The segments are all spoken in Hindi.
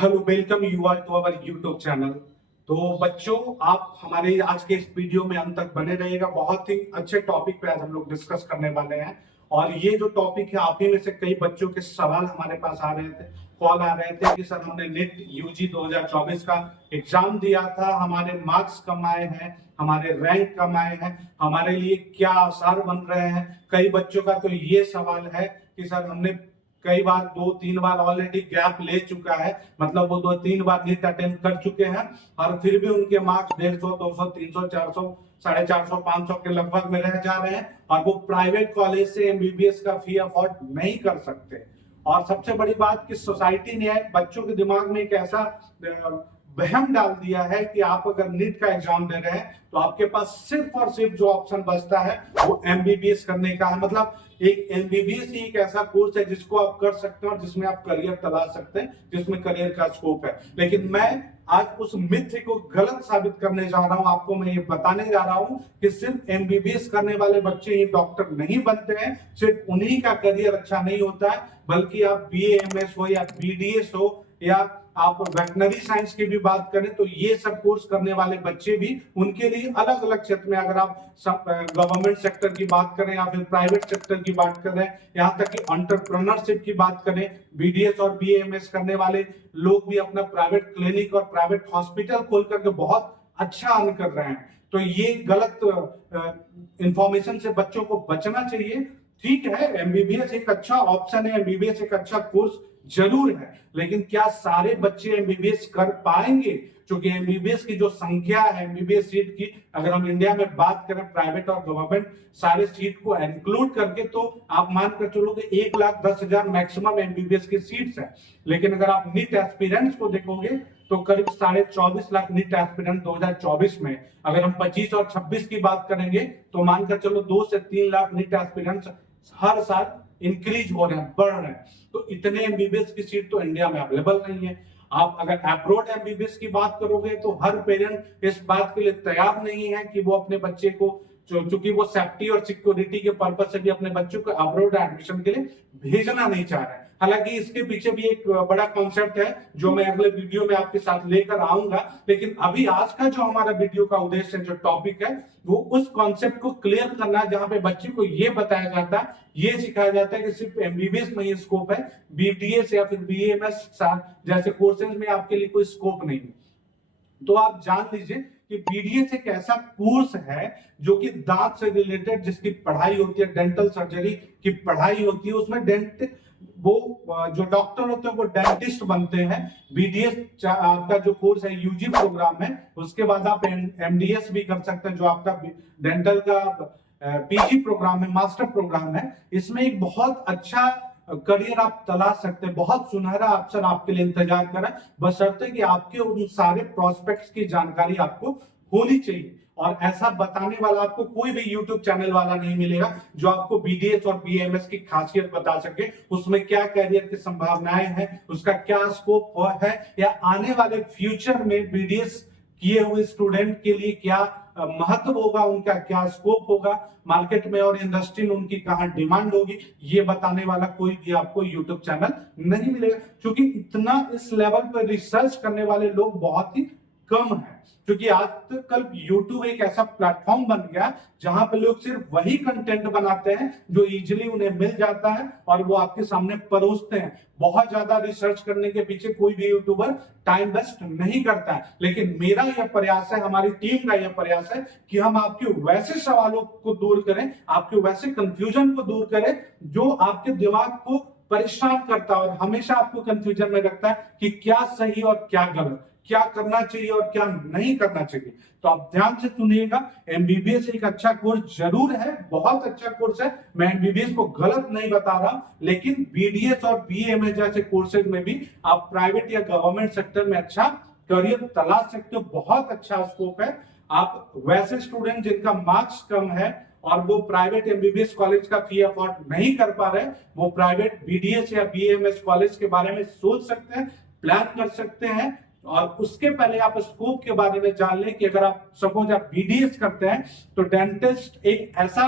Hello, welcome you are to our YouTube channel. तो बच्चों, आप हमारे आज के इस वीडियो में अंत तक बने रहिएगा। बहुत ही अच्छे टॉपिक पे आज हम लोग डिस्कस करने वाले हैं। और ये जो टॉपिक है, आप ही में से कई बच्चों के सवाल हमारे पास आ रहे थे, कॉल आ रहे थे कि सर हमने नीट यूजी 2024 का एग्जाम दिया था, हमारे मार्क्स कम आए हैं, हमारे रैंक कम आए हैं, हमारे लिए क्या आसार बन रहे हैं। कई बच्चों का तो ये सवाल है कि सर हमने कई बार 2-3 बार ऑलरेडी गैप ले चुका है, मतलब वो 2-3 बार नीट अटेम्प्ट कर चुके हैं और फिर भी उनके मार्क्स 150, 200, 300, 400, 450, 500 के लगभग में रह जा रहे हैं और वो प्राइवेट कॉलेज से एमबीबीएस का फी अफोर्ड नहीं कर सकते। और सबसे बड़ी बात कि सोसाइटी ने बच्चों के दिमाग में एक ऐसा वहम डाल दिया है कि आप अगर नीट का एग्जाम दे रहे हैं तो आपके पास सिर्फ और सिर्फ जो ऑप्शन बचता है वो एमबीबीएस करने का है। मतलब एक एमबीबीएस ही एक ऐसा कोर्स है जिसको आप कर सकते हैं और जिसमें आप करियर तलाश सकते हैं, जिसमें करियर का स्कोप है। लेकिन मैं आज उस मिथ को गलत साबित करने जा रहा हूं। आपको मैं ये बताने जा रहा हूं कि सिर्फ एमबीबीएस करने वाले बच्चे ही डॉक्टर नहीं बनते हैं, सिर्फ उन्हीं का करियर अच्छा नहीं होता है, बल्कि आप बीएएमएस हो या बीडीएस हो या आप वेटनरी साइंस की भी बात करें तो ये सब कोर्स करने वाले बच्चे भी, उनके लिए अलग अलग क्षेत्र में, अगर आप गवर्नमेंट सेक्टर की बात करें या फिर प्राइवेट सेक्टर की बात करें, यहाँ तक कि एंटरप्रेन्योरशिप की बात करें, बीडीएस और बीएमएस करने वाले लोग भी अपना प्राइवेट क्लिनिक और प्राइवेट हॉस्पिटल खोल करके बहुत अच्छा अर्न कर रहे हैं। तो ये गलत इंफॉर्मेशन से बच्चों को बचना चाहिए। ठीक है, एमबीबीएस एक अच्छा ऑप्शन है, एमबीबीएस एक अच्छा कोर्स जरूर है, लेकिन क्या सारे बच्चे एमबीबीएस कर पाएंगे? क्योंकि एमबीबीएस की जो संख्या है, एमबीबीएस सीट की, अगर हम इंडिया में बात करें प्राइवेट और गवर्नमेंट सारे सीट को इंक्लूड करके, तो आप मानकर चलोगे 1,10,000 मैक्सिमम एमबीबीएस की सीट्स है। लेकिन अगर आप नीट एस्पिरेंट्स को देखोगे तो करीब 24.5 लाख नीट एस्पिरेंट 2024 में। अगर हम 25 और 26 की बात करेंगे तो मानकर चलो 2 से 3 लाख नीट एस्पिरेंट्स हर साल इंक्रीज हो रहे हैं, बढ़ रहे हैं। तो इतने एमबीबीएस की सीट तो इंडिया में अवेलेबल नहीं है। आप अगर अब्रॉड एमबीबीएस की बात करोगे तो हर पेरेंट इस बात के लिए तैयार नहीं है कि वो अपने बच्चे को, चूंकि वो सेफ्टी और सिक्योरिटी के पर्पज से भी अपने बच्चों को अब्रॉड एडमिशन के लिए भेजना नहीं चाह रहे हैं। हालांकि इसके पीछे भी एक बड़ा कॉन्सेप्ट है जो मैं अगले वीडियो में आपके साथ लेकर आऊंगा। लेकिन अभी आज का जो हमारा वीडियो का उद्देश्य है, जो टॉपिक है, वो उस कॉन्सेप्ट को क्लियर करना है, जहां पे बच्चे को ये बताया जाता है, ये सिखाया जाता है कि सिर्फ एमबीबीएस में ही स्कोप है, बीडीएस या फिर बीएमएस जैसे कोर्सेज में आपके लिए कोई स्कोप नहीं है। तो आप जान लीजिए कि बीडीएस एक ऐसा कोर्स है जो कि दांत से रिलेटेड जिसकी पढ़ाई होती है, डेंटल सर्जरी की पढ़ाई होती है, उसमें वो जो डॉक्टर होते हैं वो डेंटिस्ट बनते हैं। बीडीएस आपका जो कोर्स है यूजी प्रोग्राम है, उसके बाद आप एमडीएस भी कर सकते हैं, जो आपका डेंटल का पीजी प्रोग्राम है, मास्टर प्रोग्राम है। इसमें एक बहुत अच्छा करियर आप तलाश सकते हैं, बहुत सुनहरा अवसर आपके लिए इंतजार कर रहा है, बशर्ते कि आपके उन सारे प्रोस्पेक्ट्स की जानकारी आपको होनी चाहिए। और ऐसा बताने वाला आपको कोई भी YouTube चैनल वाला नहीं मिलेगा जो आपको बीडीएस और बीएमएस की खासियत बता सके, उसमें क्या करियर की संभावनाएं हैं, उसका क्या स्कोप है, या आने वाले फ्यूचर में बीडीएस किए हुए स्टूडेंट के लिए क्या महत्व होगा, उनका क्या स्कोप होगा मार्केट में और इंडस्ट्री में, उनकी कहां डिमांड होगी, ये बताने वाला कोई भी आपको यूट्यूब चैनल नहीं मिलेगा। क्योंकि इतना इस लेवल पर रिसर्च करने वाले लोग बहुत ही कम है। क्योंकि आज तक कल YouTube एक ऐसा प्लेटफॉर्म बन गया जहां पे लोग सिर्फ वही कंटेंट बनाते हैं जो इजीली उन्हें मिल जाता है और वो आपके सामने परोसते हैं। बहुत ज्यादा रिसर्च करने के पीछे कोई भी यूट्यूबर टाइम वेस्ट नहीं करता है। लेकिन मेरा यह प्रयास है, हमारी टीम का यह प्रयास है कि हम आपके वैसे सवालों को दूर करें, आपके वैसे कंफ्यूजन को दूर करें जो आपके दिमाग को परेशान करता है और हमेशा आपको कंफ्यूजन में रखता है कि क्या सही और क्या गलत, क्या करना चाहिए और क्या नहीं करना चाहिए। तो आप ध्यान से सुनिएगा, एमबीबीएस एक अच्छा कोर्स जरूर है, बहुत अच्छा कोर्स है, मैं एमबीबीएस को गलत नहीं बता रहा, लेकिन बीडीएस और बीएमएस जैसे कोर्सेज में भी आप प्राइवेट या गवर्नमेंट सेक्टर में अच्छा करियर तलाश सकते हो, बहुत अच्छा स्कोप है। आप वैसे स्टूडेंट जिनका मार्क्स कम है और वो प्राइवेट एमबीबीएस कॉलेज का फी अफोर्ड नहीं कर पा रहे, वो प्राइवेट बीडीएस या बीएमएस कॉलेज के बारे में सोच सकते हैं, प्लान कर सकते हैं। और उसके पहले आप स्कोप के बारे में जान लें कि अगर आप सपोज आप बीडीएस करते हैं तो डेंटिस्ट एक ऐसा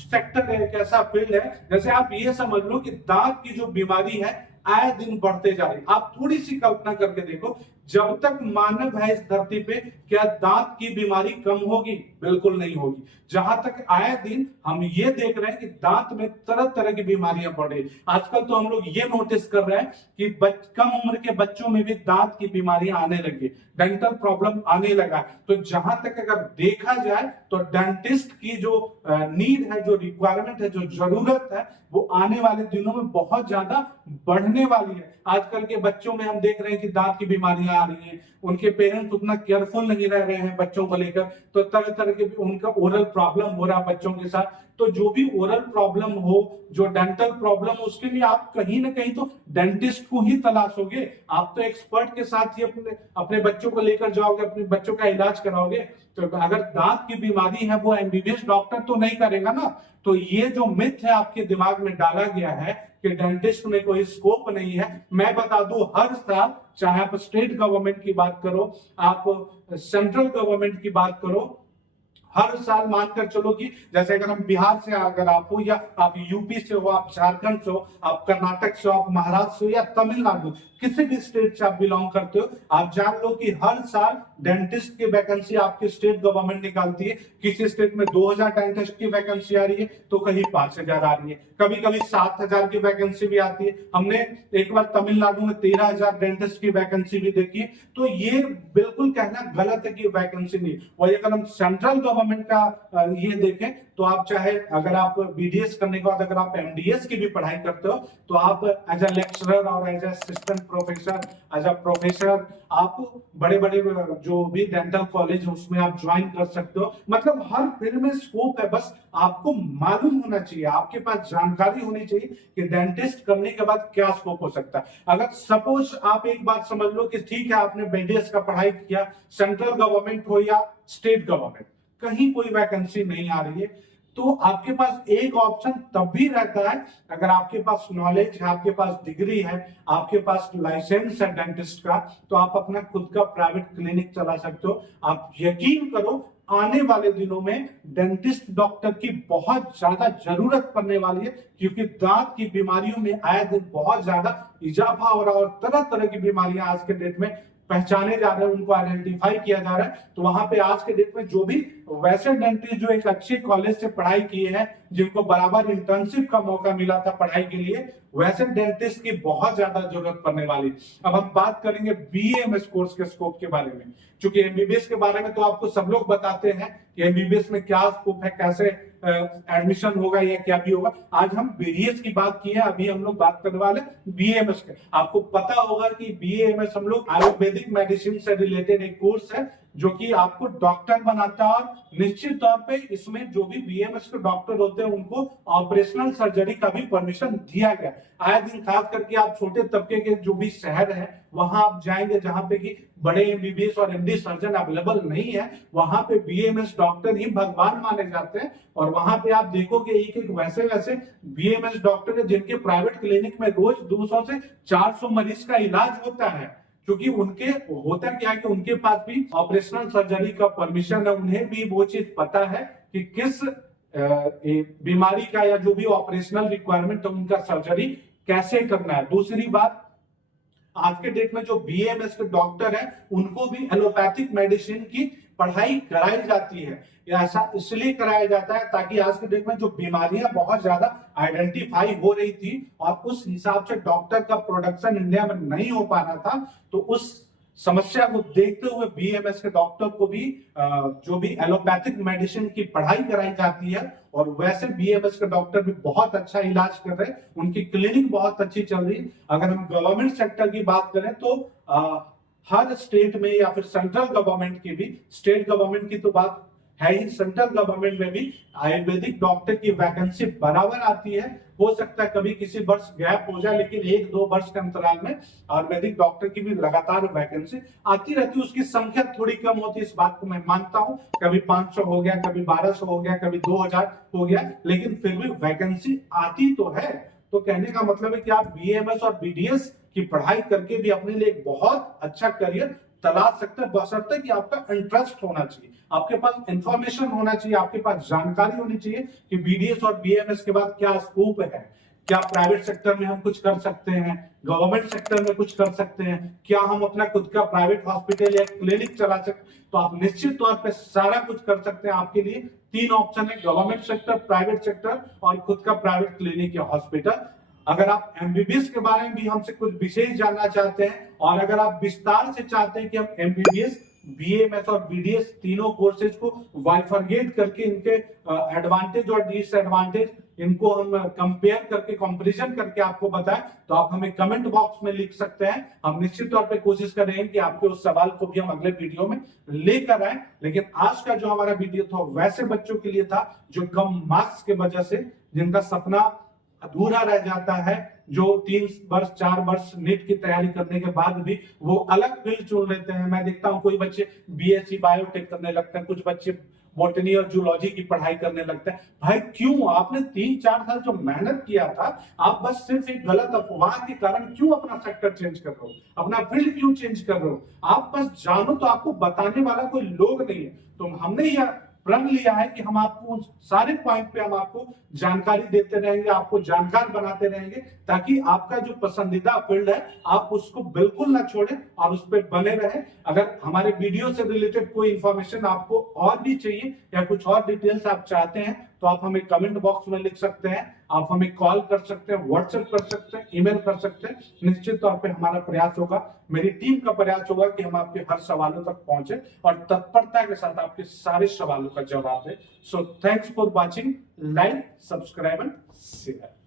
सेक्टर है, एक ऐसा फील्ड है, जैसे आप ये समझ लो कि दांत की जो बीमारी है आए दिन बढ़ते जा रही है। आप थोड़ी सी कल्पना करके देखो, जब तक मानव है इस धरती पे, क्या दांत की बीमारी कम होगी? बिल्कुल नहीं होगी। जहां तक आए दिन हम ये देख रहे हैं कि दांत में तरह तरह की बीमारियां बढ़ रही। आजकल तो हम लोग ये नोटिस कर रहे हैं कि कम उम्र के बच्चों में भी दांत की बीमारियां आने लगी, डेंटल प्रॉब्लम आने लगा। तो जहां तक अगर देखा जाए तो डेंटिस्ट की जो नीड है, जो रिक्वायरमेंट है, जो जरूरत है, वो आने वाले दिनों में बहुत ज्यादा बढ़ने वाली है। आजकल के बच्चों में हम देख रहे हैं कि दांत की बीमारियां आ रही हैं, उनके पेरेंट्स उतना केयरफुल नहीं रह रहे हैं बच्चों को लेकर, तो तरह तरह के उनका ओरल प्रॉब्लम हो रहा है बच्चों के साथ। तो जो भी ओरल प्रॉब्लम हो, जो डेंटल प्रॉब्लम हो, उसके लिए आप कहीं ना कहीं तो डेंटिस्ट को ही तलाशोगे। आप तो एक्सपर्ट के साथ ही अपने अपने बच्चों को लेकर जाओगे, अपने बच्चों का इलाज कराओगे। तो अगर दांत की बीमारी है वो एमबीबीएस डॉक्टर तो नहीं करेगा ना। तो ये जो मिथ है आपके दिमाग में डाला गया है कि डेंटिस्ट में कोई स्कोप नहीं है, मैं बता दूं हर साल, चाहे आप स्टेट गवर्नमेंट की बात करो, आप सेंट्रल गवर्नमेंट की बात करो, हर साल मानकर चलो कि जैसे अगर हम बिहार से अगर आप हो, या आप यूपी से हो, आप झारखंड से हो, आप कर्नाटक से हो, आप महाराष्ट्र से हो, या तमिलनाडु, किसी भी स्टेट से आप बिलोंग करते हो, आप जान लो कि हर साल डेंटिस्ट की वैकेंसी आपकी स्टेट गवर्नमेंट निकालती है। किसी स्टेट में 2000 डेंटिस्ट की वैकेंसी आ रही है, तो कहीं 5000 आ रही है, कभी कभी 7000 की वैकेंसी भी आती है। हमने एक बार तमिलनाडु में 13000 डेंटिस्ट की वैकेंसी भी देखी। तो ये बिल्कुल कहना गलत है कि वैकेंसी नहीं। वही अगर हम सेंट्रल गवर्नमेंट का ये देखें, तो आप चाहे अगर आप बीडीएस करने के बाद अगर आप एमडीएस की भी पढ़ाई करते हो, तो आप एज अ लेक्चरर और as assistant professor, as a professor, आप बड़े बड़े जो भी डेंटल कॉलेज है उसमें आप ज्वाइन कर सकते हो। मतलब हर फील्ड में स्कोप है, बस आपको मालूम होना चाहिए, आपके पास जानकारी होनी चाहिए कि डेंटिस्ट करने के बाद क्या स्कोप हो सकता है। अगर सपोज आप एक बात समझ लो कि ठीक है, आपने बीडीएस का पढ़ाई किया, सेंट्रल गवर्नमेंट हो या स्टेट गवर्नमेंट, कहीं कोई वैकेंसी नहीं आ रही है, तो आपके पास एक ऑप्शन तब भी रहता है, अगर आपके पास नॉलेज है, आपके पास डिग्री है, आपके पास लाइसेंस है डेंटिस्ट का, तो आप अपना खुद का प्राइवेट क्लिनिक चला सकते हो। आप यकीन करो, आने वाले दिनों में डेंटिस्ट डॉक्टर की बहुत ज्यादा जरूरत पड़ने वाली है, क्योंकि दांत की बीमारियों में आए दिन बहुत ज्यादा इजाफा हो रहा है, और तरह तरह की बीमारियां आज के डेट में पहचाने जा रहे हैं, उनको आइडेंटिफाई किया जा रहा है। तो वहां पे आज के डेट में जो भी वैसे डेंटिस्ट जो एक अच्छे कॉलेज से पढ़ाई किए हैं, जिनको बराबर इंटर्नशिप का मौका मिला था पढ़ाई के लिए, वैसे डेंटिस्ट की बहुत ज्यादा जरूरत पड़ने वाली। अब हम बात करेंगे बीएमएस कोर्स के स्कोप के बारे में। क्योंकि एमबीबीएस के बारे में तो आपको सब लोग बताते हैं कि एमबीबीएस में क्या स्कोप है, कैसे एडमिशन होगा या क्या भी होगा। आज हम बीडीएस की बात की है, अभी हम लोग बात करने वाले बीएमएस के। आपको पता होगा कि बीएमएस हम लोग आयुर्वेदिक मेडिसिन से रिलेटेड एक कोर्स है, जो कि आपको डॉक्टर बनाता है। और निश्चित तौर पे इसमें जो भी बीएमएस के डॉक्टर होते हैं, उनको ऑपरेशनल सर्जरी का भी परमिशन दिया गया। आए दिन खास करके आप छोटे तबके के जो भी शहर है, वहां आप जाएंगे जहां पे कि बड़े एमबीबीएस और एमडी सर्जन अवेलेबल नहीं है, वहां पे बीएमएस डॉक्टर ही भगवान माने जाते हैं। और वहां पे आप देखोगे एक एक वैसे वैसे बीएमएस डॉक्टर है, जिनके प्राइवेट क्लिनिक में रोज 200 से 400 मरीज का इलाज होता है। क्योंकि उनके होता क्या है कि उनके पास भी ऑपरेशनल सर्जरी का परमिशन है, उन्हें भी वो चीज पता है कि किस बीमारी का या जो भी ऑपरेशनल रिक्वायरमेंट है उनका सर्जरी कैसे करना है। दूसरी बात, आज के डेट में जो बीएमएस के डॉक्टर हैं, उनको भी एलोपैथिक मेडिसिन की पढ़ाई कराई जाती है। ऐसा इसलिए कराया जाता है ताकि आज के डेट में जो बीमारियां बहुत ज्यादा आइडेंटिफाई हो रही थी और उस हिसाब से डॉक्टर का प्रोडक्शन इंडिया में नहीं हो पा रहा था, तो उस समस्या को देखते हुए बीएमएस के डॉक्टर को भी जो भी एलोपैथिक मेडिसिन की पढ़ाई कराई जाती है। और वैसे बीएमएस के डॉक्टर भी बहुत अच्छा इलाज कर रहे हैं, उनकी क्लिनिक बहुत अच्छी चल रही है। अगर हम गवर्नमेंट सेक्टर की बात करें तो हर स्टेट में या फिर सेंट्रल गवर्नमेंट की भी, स्टेट गवर्नमेंट की तो बात है ही, सेंट्रल गवर्नमेंट में भी आयुर्वेदिक डॉक्टर की वैकेंसी बराबर आती है। हो सकता है कभी किसी वर्ष गैप हो जाए, लेकिन 1-2 वर्ष के अंतराल में आयुर्वेदिक डॉक्टर की भी लगातार वैकेंसी आती रहती है। उसकी संख्या थोड़ी कम होती है, इस बात को मैं मानता हूं। कभी 500 हो गया, कभी 1200 हो गया, कभी 2000 हो गया, लेकिन फिर भी वैकेंसी आती तो है। तो कहने का मतलब है कि आप बीएमएस और बीडीएस की पढ़ाई करके भी अपने लिए एक बहुत अच्छा करियर तलाश सकते हैं, बशर्ते कि आपका इंटरेस्ट होना चाहिए, आपके पास इंफॉर्मेशन होना चाहिए, आपके पास जानकारी होनी चाहिए कि बीडीएस और बीएमएस के बाद क्या स्कोप है, क्या प्राइवेट सेक्टर में हम कुछ कर सकते हैं, गवर्नमेंट सेक्टर में कुछ कर सकते हैं, क्या हम अपना खुद का प्राइवेट हॉस्पिटल या क्लिनिक चला सकते, तो आप निश्चित तौर पे सारा कुछ कर सकते हैं। आपके लिए 3 ऑप्शन है, गवर्नमेंट सेक्टर, प्राइवेट सेक्टर और खुद का प्राइवेट क्लिनिक या हॉस्पिटल। अगर आप एमबीबीएस के बारे में भी हमसे कुछ विशेष जानना चाहते हैं और अगर आप विस्तार से चाहते हैं कि हम एमबीबीएस, बीएमएस और बीडीएस तीनों कोर्सेज को बाइफरगेट करके इनके एडवांटेज और डिसएडवांटेज इनको हम कंपेयर करके कंपैरिजन करके आपको बताएं, तो आप हमें कमेंट बॉक्स में लिख सकते हैं। हम निश्चित तौर पे कोशिश कर रहे हैं कि आपके उस सवाल को भी हम अगले वीडियो में लेकर आए। लेकिन आज का जो हमारा वीडियो था वैसे बच्चों के लिए था जो कम मार्क्स के वजह से जिनका सपना अधूरा रह जाता है, जो 3 वर्ष 4 वर्ष नीट की तैयारी करने के बाद भी वो अलग फील्ड चुन लेते हैं। मैं देखता हूं कोई बच्चे बीएससी बायोटेक करने लगते हैं, कुछ बच्चे बॉटनी और जूलॉजी की पढ़ाई करने लगते हैं। भाई क्यों? आपने 3-4 साल जो मेहनत किया था, आप बस सिर्फ एक गलत अफवाह के कारण क्यों अपना सेक्टर चेंज कर रहे हो, अपना फील्ड क्यों चेंज कर रहे हो? आप बस जानो, तो आपको बताने वाला कोई लोग नहीं है। तो हमने यह प्रण लिया है कि हम आपको सारे पॉइंट पे हम आपको जानकारी देते रहेंगे, आपको जानकार बनाते रहेंगे, ताकि आपका जो पसंदीदा फील्ड है आप उसको बिल्कुल ना छोड़ें और उस पर बने रहें। अगर हमारे वीडियो से रिलेटेड कोई इंफॉर्मेशन आपको और भी चाहिए या कुछ और डिटेल्स आप चाहते हैं तो आप हमें कमेंट बॉक्स में लिख सकते हैं, आप हमें कॉल कर सकते हैं, व्हाट्सएप कर सकते हैं, ईमेल कर सकते हैं। निश्चित तौर पे हमारा प्रयास होगा, मेरी टीम का प्रयास होगा कि हम आपके हर सवालों तक पहुंचे और तत्परता के साथ आपके सारे सवालों का जवाब दें। So thanks for watching, like, subscribe and share.